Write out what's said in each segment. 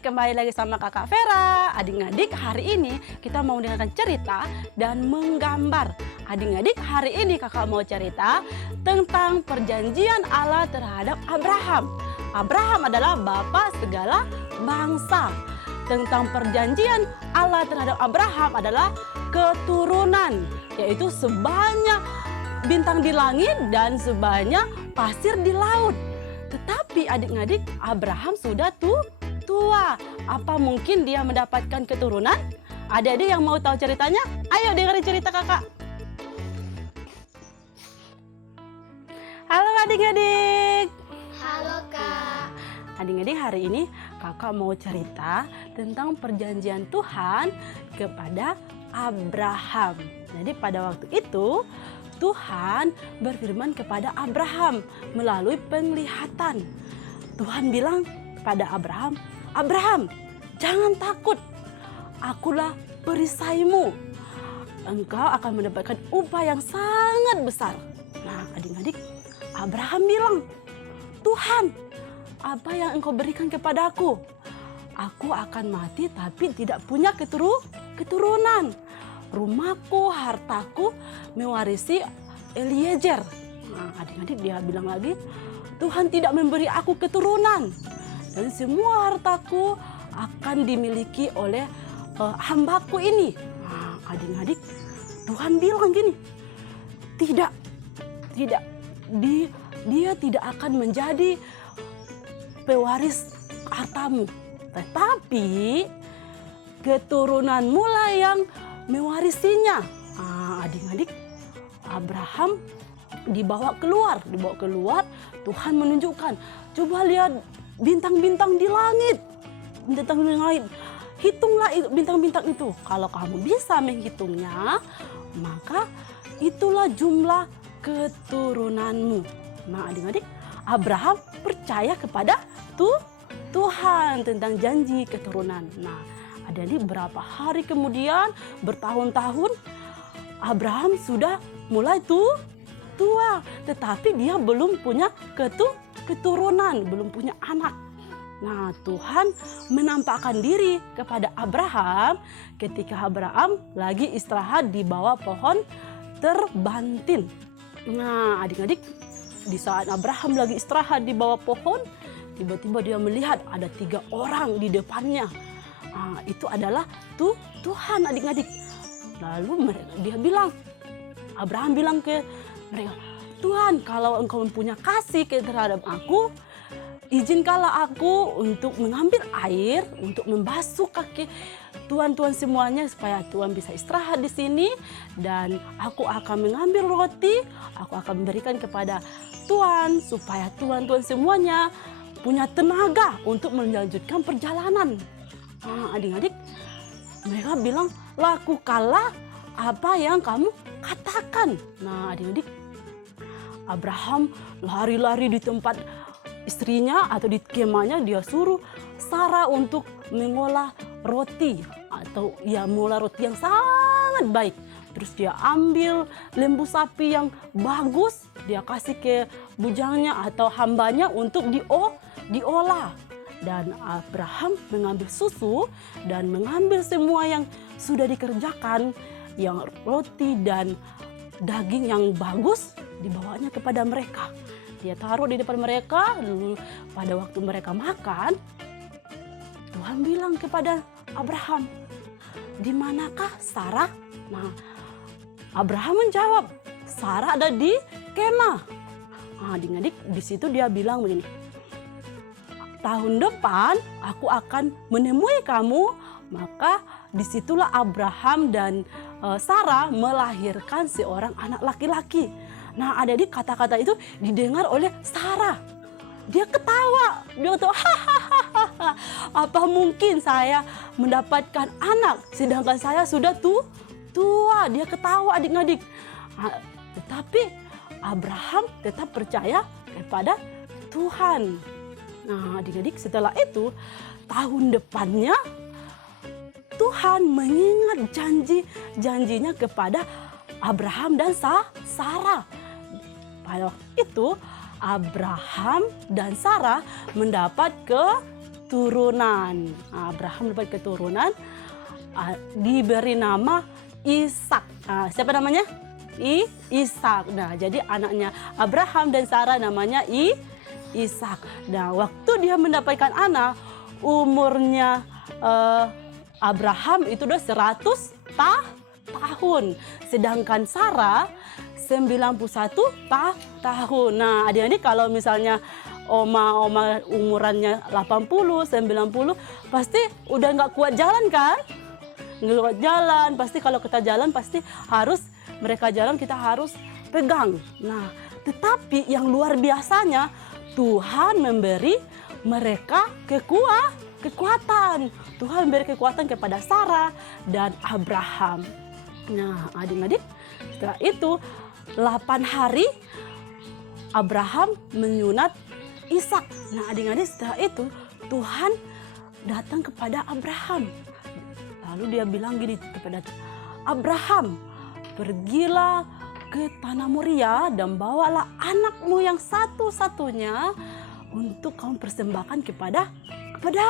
kembali lagi sama Kakak Vera. Adik-adik, hari ini kita mau mendengarkan cerita dan menggambar. Adik-adik, hari ini kakak mau cerita tentang perjanjian Allah terhadap Abraham. Abraham adalah bapa segala bangsa. Tentang perjanjian Allah terhadap Abraham adalah keturunan, yaitu sebanyak bintang di langit dan sebanyak pasir di laut. Tetapi adik-adik, Abraham sudah tua. Apa mungkin dia mendapatkan keturunan? Adik-adik yang mau tahu ceritanya? Ayo dengerin cerita kakak. Halo adik-adik. Halo Kak. Adik-adik, hari ini kakak mau cerita tentang perjanjian Tuhan kepada Abraham. Jadi pada waktu itu Tuhan berfirman kepada Abraham melalui penglihatan. Tuhan bilang pada Abraham, "Abraham, jangan takut. Akulah perisaimu. Engkau akan mendapatkan upah yang sangat besar." Nah, adik-adik, Abraham bilang, "Tuhan, apa yang engkau berikan kepadaku? Aku akan mati tapi tidak punya keturunan. Rumahku, hartaku mewarisi Eliezer." Nah, adik-adik, dia bilang lagi, "Tuhan tidak memberi aku keturunan. Dan semua hartaku akan dimiliki oleh hambaku ini." Nah, adik-adik, Tuhan bilang gini, Tidak. Dia tidak akan menjadi pewaris hartamu. Tetapi keturunanmu lah yang mewarisinya." Nah, adik-adik, Abraham dibawa keluar. Tuhan menunjukkan, "Coba lihat bintang-bintang di langit. Hitunglah bintang-bintang itu. Kalau kamu bisa menghitungnya, maka itulah jumlah keturunanmu." Nah, adik-adik, Abraham percaya kepada Tuhan tentang janji keturunan. Nah, adik-adik, berapa hari kemudian, bertahun-tahun, Abraham sudah mulai tua, tetapi dia belum punya keturunan, belum punya anak. Nah, Tuhan menampakkan diri kepada Abraham ketika Abraham lagi istirahat di bawah pohon terbantin. Nah, adik-adik, di saat Abraham lagi istirahat di bawah pohon, tiba-tiba dia melihat ada 3 orang di depannya. Nah, itu adalah Tuhan, adik-adik. Lalu Abraham bilang ke mereka, "Tuhan, kalau engkau mempunyai kasih terhadap aku, izinkanlah aku untuk mengambil air untuk membasuh kaki tuan-tuan semuanya supaya Tuhan bisa istirahat di sini, dan aku akan mengambil roti, aku akan memberikan kepada Tuhan supaya tuan-tuan semuanya punya tenaga untuk melanjutkan perjalanan." Nah, adik-adik, mereka bilang, "Lakukanlah apa yang kamu katakan." Nah, adik-adik, Abraham lari-lari di tempat istrinya atau di kemahnya. Dia suruh Sarah untuk mengolah roti yang sangat baik. Terus dia ambil lembu sapi yang bagus, dia kasih ke bujangnya atau hambanya untuk diolah. Dan Abraham mengambil susu dan mengambil semua yang sudah dikerjakan, yang roti dan daging yang bagus, dibawanya kepada mereka. Dia taruh di depan mereka. Lalu pada waktu mereka makan, Tuhan bilang kepada Abraham, "Di manakah Sarah?" Nah, Abraham menjawab, "Sarah ada di kemah." Nah, adik-adik, di situ dia bilang begini, "Tahun depan aku akan menemui kamu." Maka disitulah Abraham dan Sarah melahirkan seorang anak laki-laki. Nah, adik-adik, kata-kata itu didengar oleh Sarah. Dia ketawa. Dia kata, "Hahaha, apa mungkin saya mendapatkan anak sedangkan saya sudah tua?" Dia ketawa, adik-adik. Tetapi Abraham tetap percaya kepada Tuhan. Nah, adik-adik, setelah itu tahun depannya Tuhan mengingat janjinya kepada Abraham dan Sarah. Pada waktu itu Abraham dan Sarah mendapat keturunan. Abraham dapat keturunan, diberi nama Ishak. Siapa namanya? Ishak. Nah, jadi anaknya Abraham dan Sarah namanya Ishak. Nah, waktu dia mendapatkan anak, umurnya Abraham itu udah 100 tahun. Sedangkan Sarah 91 tahun. Nah, adik-adik kalau misalnya oma umurannya 80, 90, pasti udah nggak kuat jalan kan? Nggak kuat jalan, pasti kalau kita jalan pasti harus, mereka jalan kita harus pegang. Nah, tetapi yang luar biasanya Tuhan memberi mereka kekuatan. Tuhan memberi kekuatan kepada Sarah dan Abraham. Nah, adik-adik, setelah itu 8 hari Abraham menyunat Ishak. Nah, adik-adik, setelah itu Tuhan datang kepada Abraham. Lalu dia bilang gini kepada Abraham, pergilah ke tanah Moria dan bawalah anakmu yang satu-satunya untuk kamu persembahkan kepada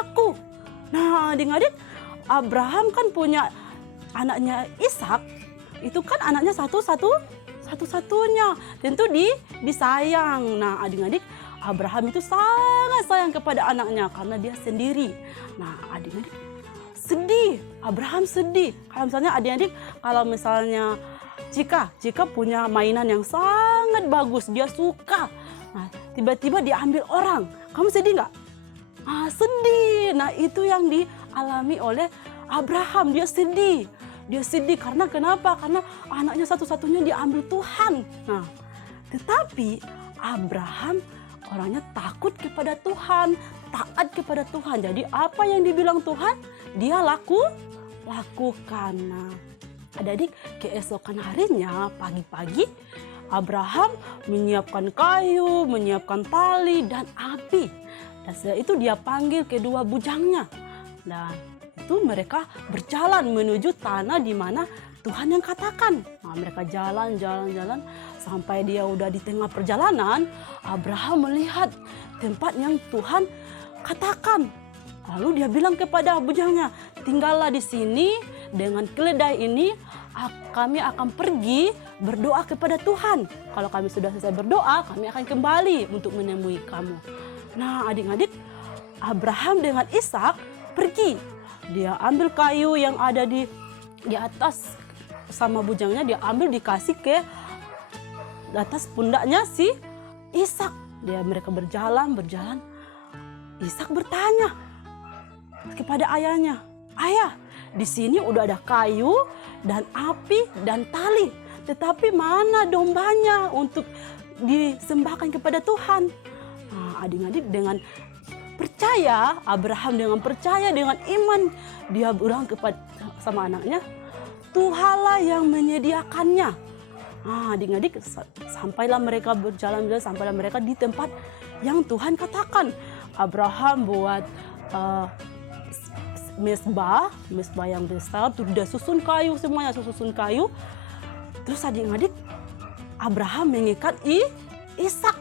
aku. Nah, adik-adik, Abraham kan punya anaknya Ishak, itu kan anaknya satu-satunya, tentu disayang. Nah, adik-adik, Abraham itu sangat sayang kepada anaknya karena dia sendiri. Nah, adik-adik sedih, Abraham sedih. Kalau misalnya adik-adik, kalau misalnya Cika punya mainan yang sangat bagus, dia suka. Nah, tiba-tiba diambil orang, kamu sedih nggak? Sedih. Nah, itu yang dialami oleh Abraham. Dia sedih. Dia sedih karena kenapa? Karena anaknya satu-satunya diambil Tuhan. Nah, tetapi Abraham orangnya takut kepada Tuhan, taat kepada Tuhan. Jadi apa yang dibilang Tuhan, dia lakukan. Nah, adik-adik, keesokan harinya pagi-pagi Abraham menyiapkan kayu, menyiapkan tali dan api. Dan setelah itu dia panggil kedua bujangnya. Dan itu mereka berjalan menuju tanah di mana Tuhan yang katakan. Nah, mereka jalan sampai dia udah di tengah perjalanan. Abraham melihat tempat yang Tuhan katakan. Lalu dia bilang kepada bujangnya, tinggallah di sini dengan keledai ini. Kami akan pergi berdoa kepada Tuhan. Kalau kami sudah selesai berdoa, kami akan kembali untuk menemui kamu. Nah, adik-adik, Abraham dengan Ishak pergi. Dia ambil kayu yang ada di atas sama bujangnya, dia ambil dikasih ke atas pundaknya si Ishak. Mereka berjalan. Ishak bertanya kepada ayahnya, "Ayah, di sini udah ada kayu dan api dan tali, tetapi mana dombanya untuk disembahkan kepada Tuhan?" Nah, adik-adik, dengan percaya, Abraham dengan percaya, dengan iman, dia bilang kepada sama anaknya, Tuhanlah yang menyediakannya. Nah, adik-adik, sampailah mereka berjalan, sampailah mereka di tempat yang Tuhan katakan. Abraham buat mesbah yang besar, tuh dia susun kayu semuanya, Terus adik-adik, Abraham mengikat Ishak.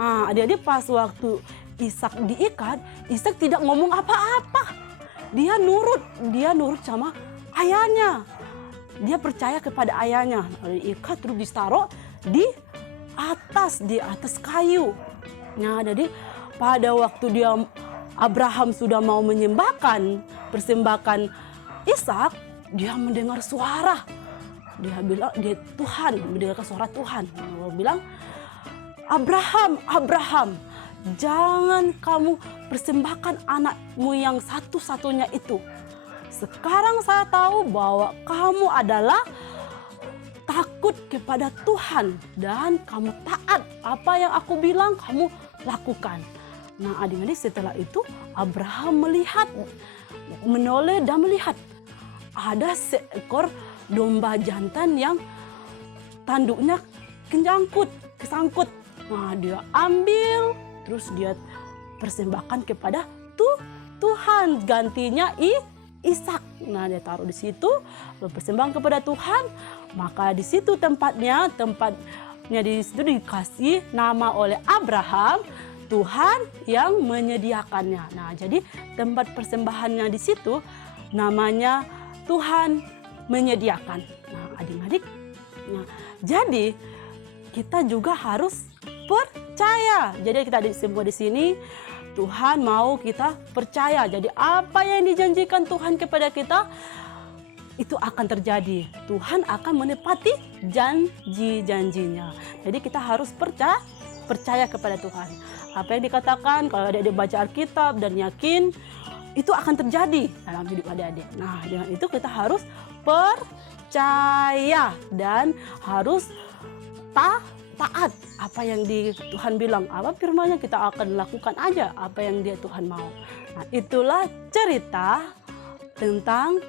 Adik-adik, pas waktu Ishak diikat, Ishak tidak ngomong apa-apa. Dia nurut sama ayahnya. Dia percaya kepada ayahnya. Diikat terus ditaruh di atas kayu. Nah, jadi pada waktu Abraham sudah mau persembahkan Ishak, dia mendengar suara. Tuhan mendengarkan suara Tuhan. Dia bilang, Abraham, jangan kamu persembahkan anakmu yang satu-satunya itu. Sekarang saya tahu bahwa kamu adalah takut kepada Tuhan dan kamu taat. Apa yang aku bilang kamu lakukan. Nah, adik-adik, setelah itu Abraham menoleh dan melihat ada seekor domba jantan yang tanduknya kesangkut. Nah, dia ambil, terus dia persembahkan kepada Tuhan, gantinya Ishak. Nah, dia taruh di situ, persembahkan kepada Tuhan. Maka di situ tempatnya di situ dikasih nama oleh Abraham, Tuhan yang menyediakannya. Nah, jadi tempat persembahannya di situ namanya Tuhan menyediakan. Nah, adik-adik, nah, jadi kita juga harus percaya. Jadi kita semua di sini Tuhan mau kita percaya. Jadi apa yang dijanjikan Tuhan kepada kita itu akan terjadi. Tuhan akan menepati janji-janjinya. Jadi kita harus percaya kepada Tuhan. Apa yang dikatakan kalau adik-adik baca Alkitab dan yakin itu akan terjadi dalam hidup adik-adik. Nah, dengan itu kita harus percaya dan harus taat apa yang Tuhan bilang, apa firman-Nya kita akan lakukan aja apa yang Tuhan mau. Nah, itulah cerita tentang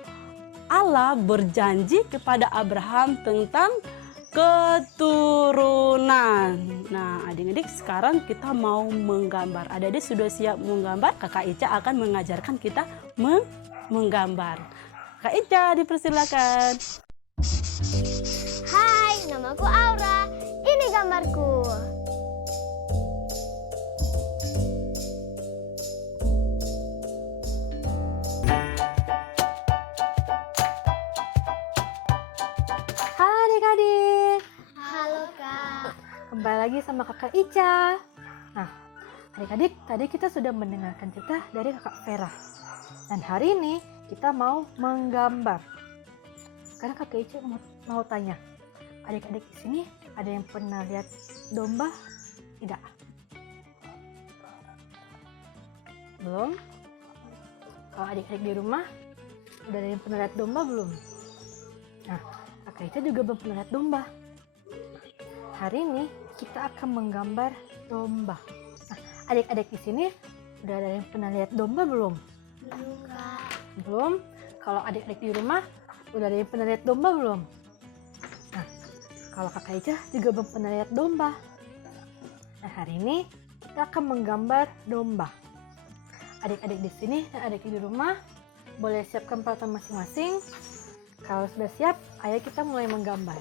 Allah berjanji kepada Abraham tentang keturunan. Nah, adik-adik sekarang kita mau menggambar. Adik-adik sudah siap menggambar? Kakak Ica akan mengajarkan kita menggambar. Kak Ica dipersilakan. Hai, namaku Aura. Ini gambarku. Halo adik-adik, Halo Kak. kembali lagi sama kakak Ica. Nah, adik-adik, tadi kita sudah mendengarkan cerita dari kakak Vera. Dan hari ini kita mau menggambar. Sekarang kakak Ica mau tanya, adik-adik di sini ada yang pernah lihat domba? Tidak? Belum? Kalau adik-adik di rumah, udah ada yang pernah lihat domba belum? Nah, kakak Ica juga belum pernah lihat domba. Hari ini kita akan menggambar domba. Nah, adik-adik di sini udah ada yang pernah lihat domba belum? Belum Kak. Belum? Kalau adik-adik di rumah udah ada yang pernah lihat domba belum? Nah, kalau kakak Ica juga belum pernah lihat domba. Nah, hari ini kita akan menggambar domba. Adik-adik di sini dan adik di rumah boleh siapkan peralatan masing-masing. Kalau sudah siap, ayo kita mulai menggambar.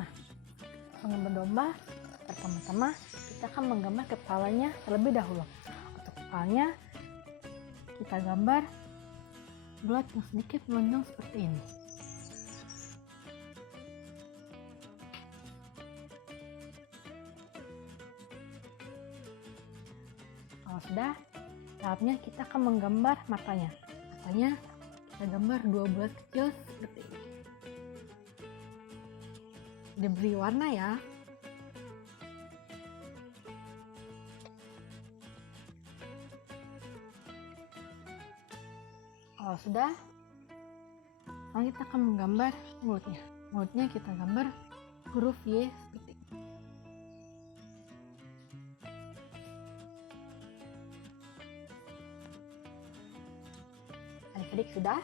Nah, menggambar domba, pertama-tama kita akan menggambar kepalanya terlebih dahulu. Untuk kepalanya, kita gambar bulat yang sedikit melengkung seperti ini. Kalau sudah, tahapnya kita akan menggambar matanya. Matanya kita gambar dua bulat kecil seperti ini. Diberi warna ya. Kalau sudah, sekarang kita akan menggambar mulutnya. Mulutnya kita gambar huruf Y seperti ini. Adik-adik sudah?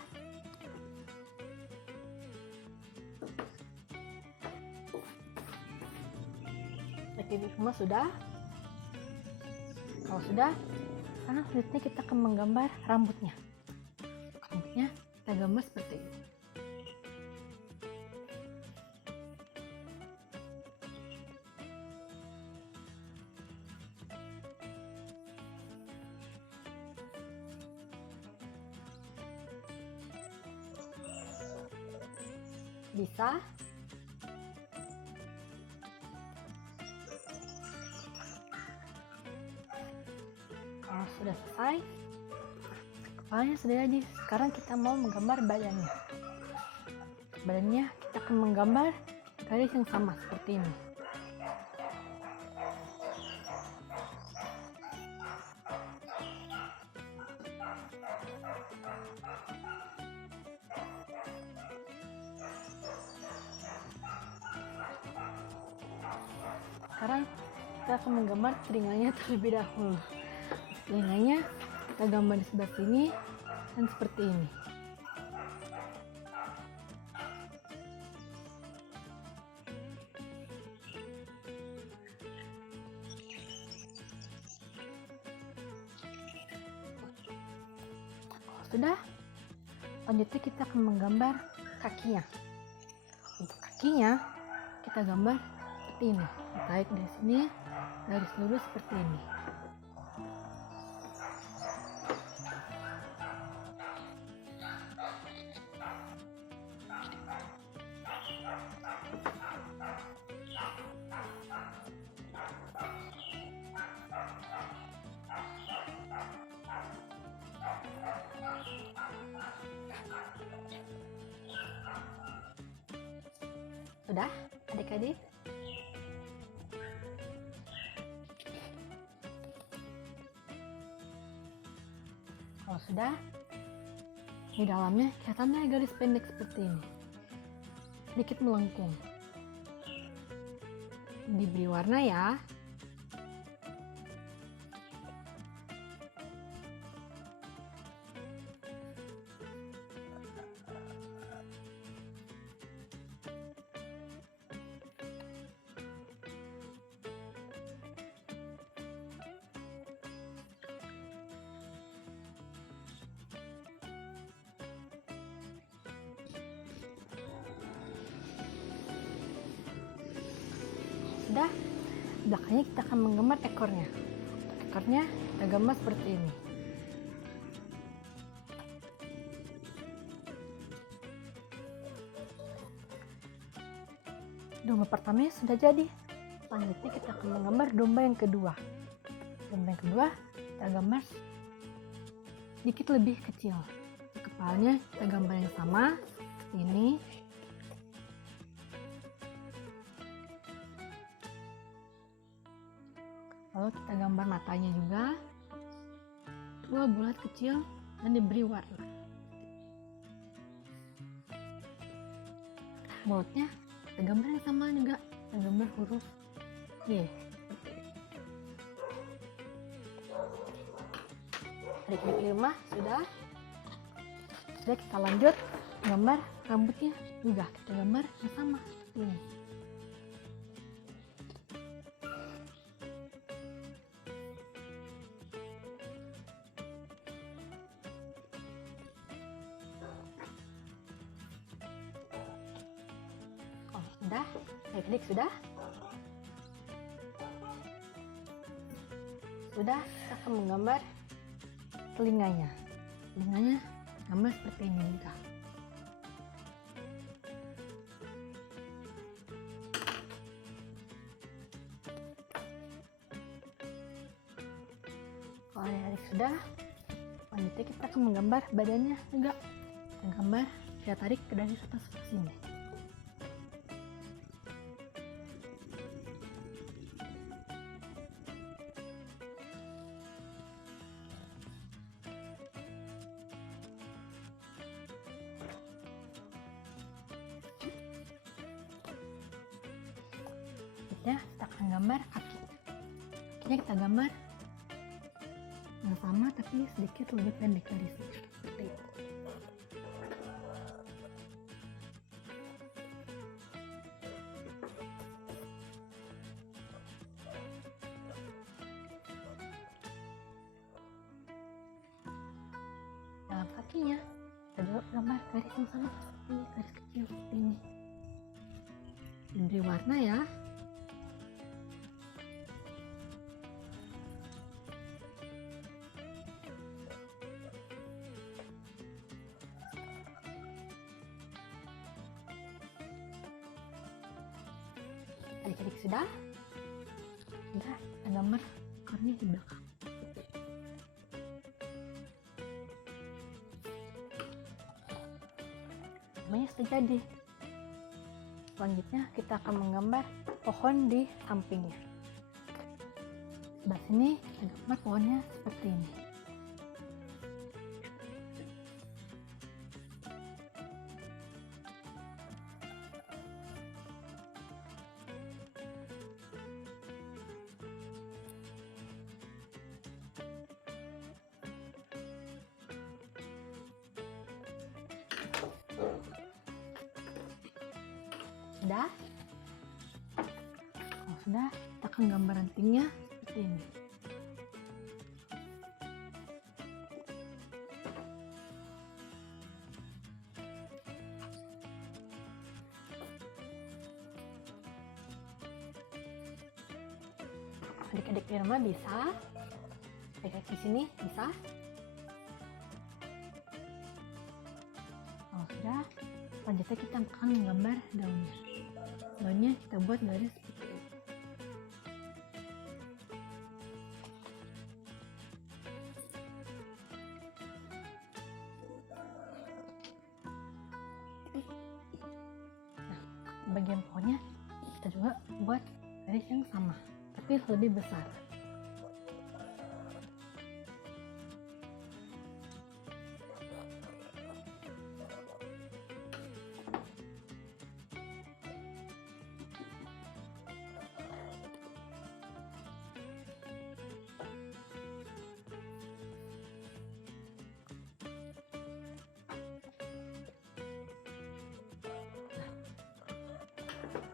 Adik-adik semua sudah? Kalau sudah, sekarang selanjutnya kita akan menggambar rambutnya. Rambutnya kita gambar seperti ini. Bisa? Kalau sudah selesai, kepalanya sudah jadi. Sekarang kita mau menggambar badannya. Badannya kita akan menggambar garis yang sama seperti ini. Sekarang kita akan menggambar telinganya terlebih dahulu. Telinganya kita gambar di sebelah sini dan seperti ini. Kalau sudah, Selanjutnya kita akan menggambar kakinya. Untuk kakinya kita gambar seperti ini. Tarik dari sini, garis lurus seperti ini. Sudah, adik-adik? Kalau sudah, di dalamnya kelihatannya garis pendek seperti ini. Sedikit melengkung. Diberi warna ya. Sudah, belakangnya kita akan menggambar ekornya. Untuk ekornya kita gambar seperti ini. Domba pertamanya sudah jadi. Selanjutnya kita akan menggambar domba yang kedua. Domba yang kedua kita gambar sedikit lebih kecil. Kepalanya kita gambar yang sama seperti ini. Lalu kita gambar matanya juga, 2 bulat kecil dan diberi warna. Mulutnya kita gambar yang sama juga, kita gambar huruf Y. Adik-adik di rumah sudah kita lanjut gambar rambutnya juga, kita gambar yang sama seperti ini. Sudah, adik-adik sudah? Sudah, kita akan menggambar telinganya. Telinganya gambar seperti ini juga. Kalau adik-adik sudah, selanjutnya kita akan menggambar badannya juga. Kita gambar, kita tarik ke dari atas ke sini. Kita akan gambar kaki. Kakinya kita gambar yang sama tapi sedikit lebih pendek garisnya. Seperti itu. Dalam kakinya kita juga gambar garis yang sama seperti ini, garis kecil seperti ini. Diberi warna ya. Adik-adik sudah? Sudah, kita gambar ekornya di belakang. Semuanya sudah jadi. Selanjutnya kita akan menggambar pohon di sampingnya. Sebelah sini kita gambar pohonnya seperti ini. Sudah? Kalau sudah, kita akan gambar rantingnya seperti ini. Adik-adik di rumah bisa? Adik-adik di sini bisa? Kalau sudah, selanjutnya kita akan menggambar daunnya. Daunnya kita buat garis seperti ini. Nah, bagian pohonnya kita juga buat garis yang sama, tapi lebih besar.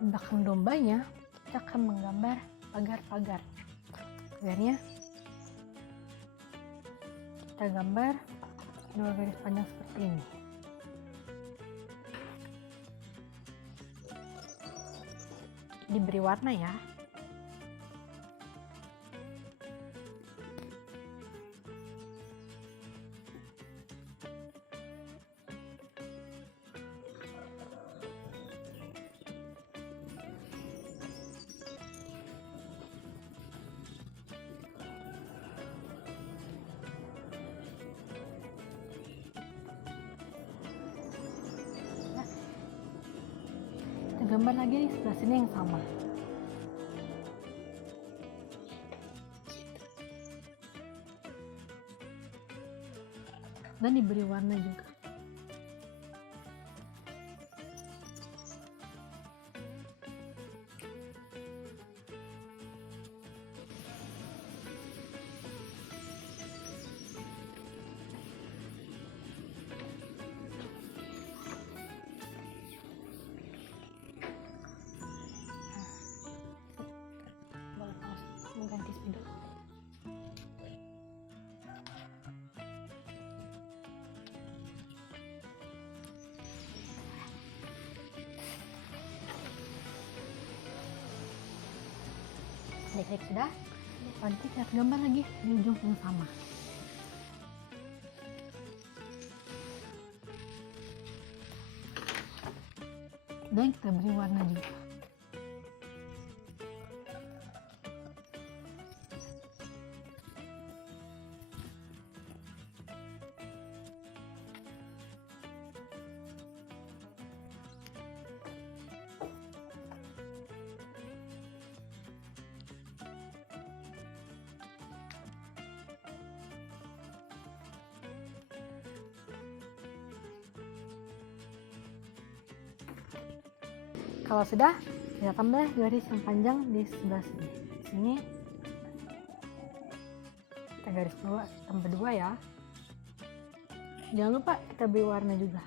Di belakang dombanya kita akan menggambar pagar-pagar. Pagarnya kita gambar 2 garis panjang seperti ini. Diberi warna ya. Kita gambar lagi di sebelah sini yang sama. Dan diberi warna juga. Boleh mengganti spidol. Adik-adik sudah? Nanti kita gambar lagi di ujung yang sama. Dan kita beri warna juga. Kalau sudah, kita tambah garis yang panjang di sebelah sini. Di sini kita garis dua, tambah 2 ya. Jangan lupa kita beri warna juga.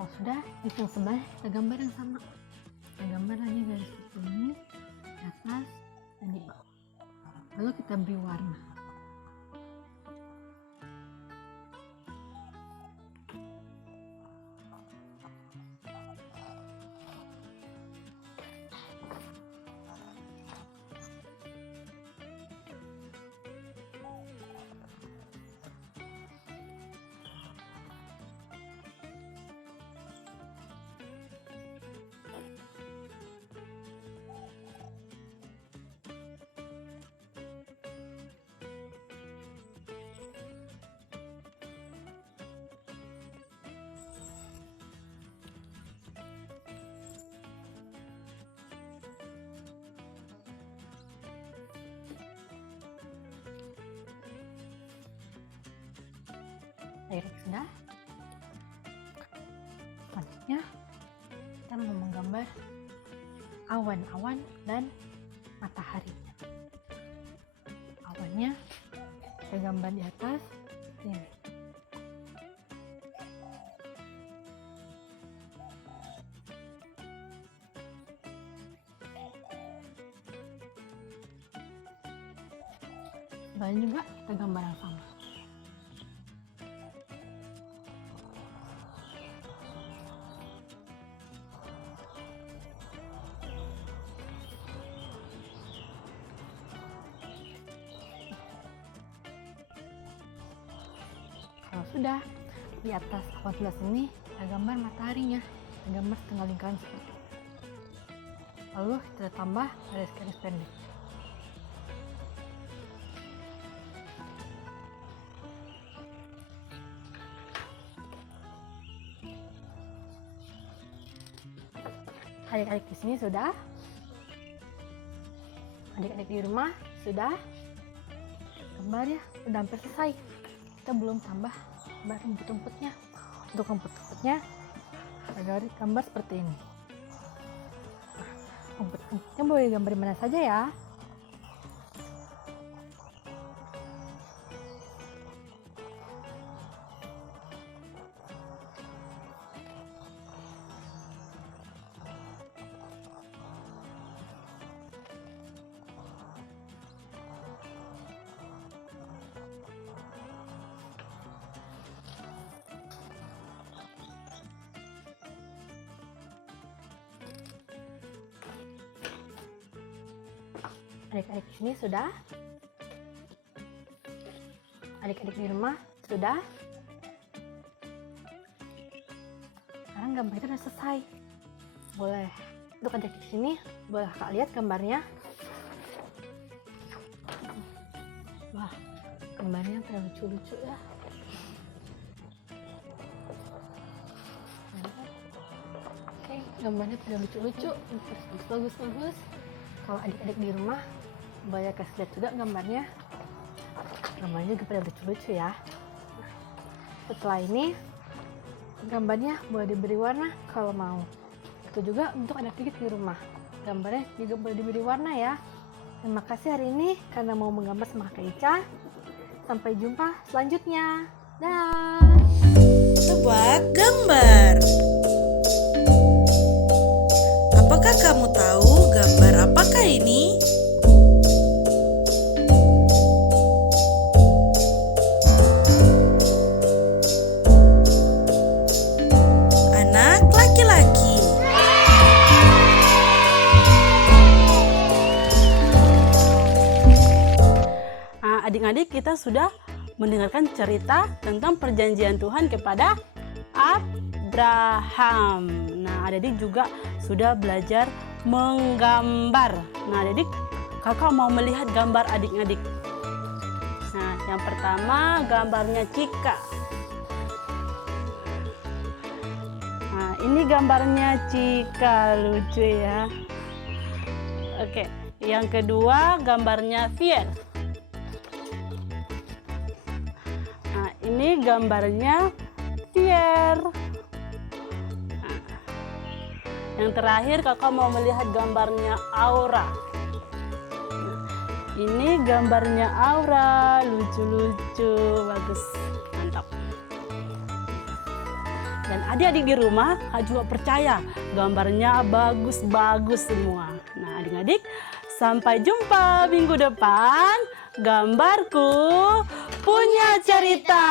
Kalau sudah, di yang sebelah kita gambar yang sama. Kita gambar lagi garis seperti ini, di atas dan di bawah. Lalu kita beri warna. Akhirnya sudah. Selanjutnya kita mau menggambar awan-awan dan mataharinya. kita gambar di atas. Ini. Sebelahnya juga kita gambar yang sama. Kalau sudah, di atas awan gelas ini kita gambar mataharinya. Kita gambar setengah lingkaran seperti itu. Lalu kita tambah garis-garis pendek. Adik-adik di sini sudah. Adik-adik di rumah sudah. Gambarnya sudah hampir selesai. Kita belum tambah gambar rumput-rumputnya. Untuk rumput-rumputnya kita gambar seperti ini. Rumput-rumputnya boleh gambar di mana saja ya. Adik-adik di sini sudah. Adik-adik di rumah sudah. Sekarang gambar kita sudah selesai. Boleh untuk adik di sini boleh Kak lihat gambarnya. Wah, gambarnya pada lucu-lucu ya. Oke, gambarnya pada lucu-lucu, bagus-bagus. Kalau adik-adik di rumah boleh kasih lihat juga gambarnya. Gambarnya juga pada lucu-lucu ya. Setelah ini gambarnya boleh diberi warna kalau mau. Itu juga untuk adik-adik di rumah. Gambarnya juga boleh diberi warna ya. Terima kasih hari ini karena mau menggambar sama Kak Ica. Sampai jumpa selanjutnya. Dah. Tebak gambar. Apakah kamu tahu gambar apakah ini? Anak laki-laki. Adik-adik, kita sudah mendengarkan cerita tentang perjanjian Tuhan kepada Abraham. Nah, adik-adik juga sudah belajar menggambar. Nah, adik-adik, kakak mau melihat gambar adik-adik. Nah, yang pertama gambarnya Cika. Nah, ini gambarnya Cika, lucu ya. Oke, yang kedua gambarnya Fier. Nah, ini gambarnya Fier. Yang terakhir kakak mau melihat gambarnya Aura. Ini gambarnya Aura, lucu-lucu, bagus, mantap. Dan adik-adik di rumah, kak juga percaya gambarnya bagus-bagus semua. Nah, adik-adik, sampai jumpa minggu depan. Gambarku punya cerita.